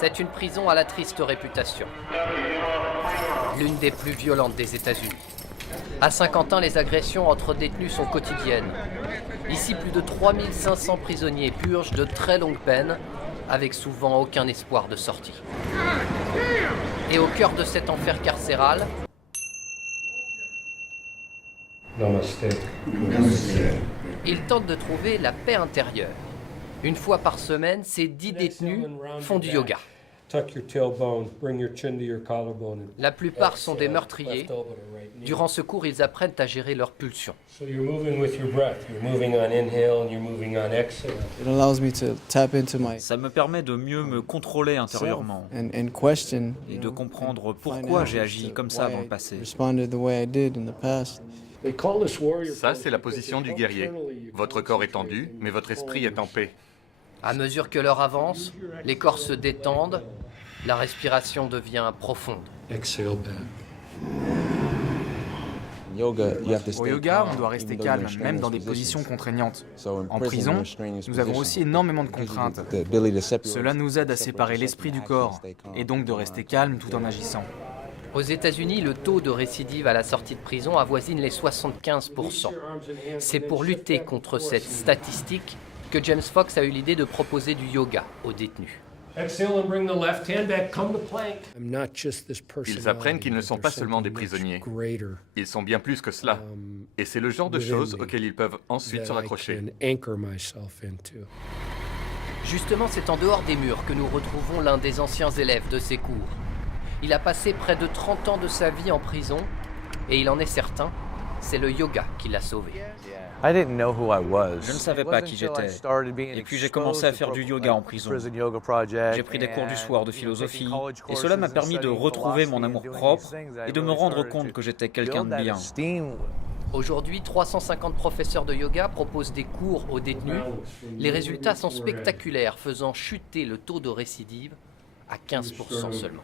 C'est une prison à la triste réputation. L'une des plus violentes des États-Unis. À Saint-Quentin, les agressions entre détenus sont quotidiennes. Ici, plus de 3500 prisonniers purgent de très longues peines, avec souvent aucun espoir de sortie. Et au cœur de cet enfer carcéral, ils tentent de trouver la paix intérieure. Une fois par semaine, ces 10 détenus font du yoga. La plupart sont des meurtriers. Durant ce cours, ils apprennent à gérer leurs pulsions. Ça me permet de mieux me contrôler intérieurement et de comprendre pourquoi j'ai agi comme ça dans le passé. Ça, c'est la position du guerrier. Votre corps est tendu, mais votre esprit est en paix. À mesure que l'heure avance, les corps se détendent, la respiration devient profonde. Au yoga, on doit rester calme, même dans des positions contraignantes. En prison, nous avons aussi énormément de contraintes. Cela nous aide à séparer l'esprit du corps, et donc de rester calme tout en agissant. Aux États-Unis, le taux de récidive à la sortie de prison avoisine les 75%. C'est pour lutter contre cette statistique que James Fox a eu l'idée de proposer du yoga aux détenus. Ils apprennent qu'ils ne sont pas seulement des prisonniers. Ils sont bien plus que cela. Et c'est le genre de choses auxquelles ils peuvent ensuite se raccrocher. Justement, c'est en dehors des murs que nous retrouvons l'un des anciens élèves de ces cours. Il a passé près de 30 ans de sa vie en prison et il en est certain, c'est le yoga qui l'a sauvé. Je ne savais pas qui j'étais. Et puis j'ai commencé à faire du yoga en prison. J'ai pris des cours du soir de philosophie et cela m'a permis de retrouver mon amour-propre et de me rendre compte que j'étais quelqu'un de bien. Aujourd'hui, 350 professeurs de yoga proposent des cours aux détenus. Les résultats sont spectaculaires, faisant chuter le taux de récidive à 15% seulement.